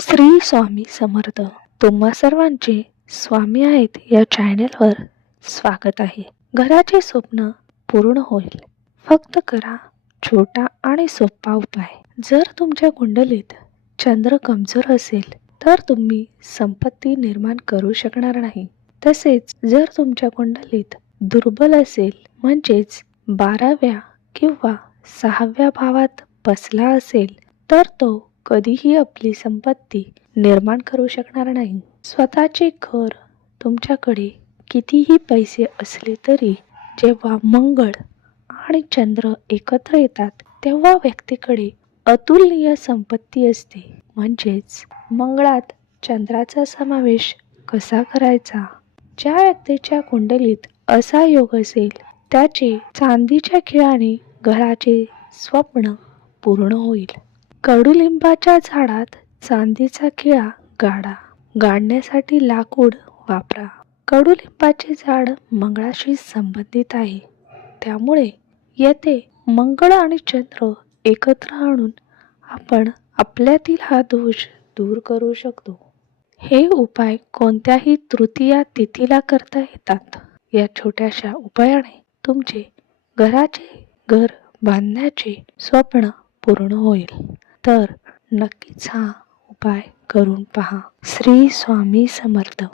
श्री स्वामी समर्थ. तुम्हा सर्वांचे स्वामी आहेत या चॅनेलवर स्वागत आहे. घराचे स्वप्न पूर्ण होईल. फक्त करा छोटा आणि सोपा उपाय. जर तुमच्या कुंडलीत चंद्र कमजोर असेल तर तुम्ही संपत्ती निर्माण करू शकणार नाही. तसेच जर तुमच्या कुंडलीत दुर्बल असेल म्हणजेच बाराव्या किंवा सहाव्या भावात बसला असेल तर तो कधीही आपली संपत्ती निर्माण करू शकणार नाही. स्वतःचे घर तुमच्याकडे कितीही पैसे असले तरी जेव्हा मंगळ आणि चंद्र एकत्र येतात तेव्हा व्यक्तीकडे अतुलनीय संपत्ती असते. म्हणजेच मंगळात चंद्राचा समावेश कसा करायचा? ज्या व्यक्तीच्या कुंडलीत असा योग असेल त्याचे चांदीच्या खिळाने घराचे स्वप्न पूर्ण होईल. कडुलिंबाच्या झाडात चांदीचा खिळा गाडा. गाडण्यासाठी लाकूड वापरा. कडुलिंबाचे झाड मंगळाशी संबंधित आहे. त्यामुळे येथे मंगळ आणि चंद्र एकत्र आणून आपण आपल्यातील हा दोष दूर करू शकतो. हे उपाय कोणत्याही तृतीया तिथीला करता येतात. या छोट्याशा उपायाने तुमचे घराचे घर बांधण्याचे स्वप्न पूर्ण होईल. तर नक्कीच हा उपाय करून पहा. श्री स्वामी समर्थ.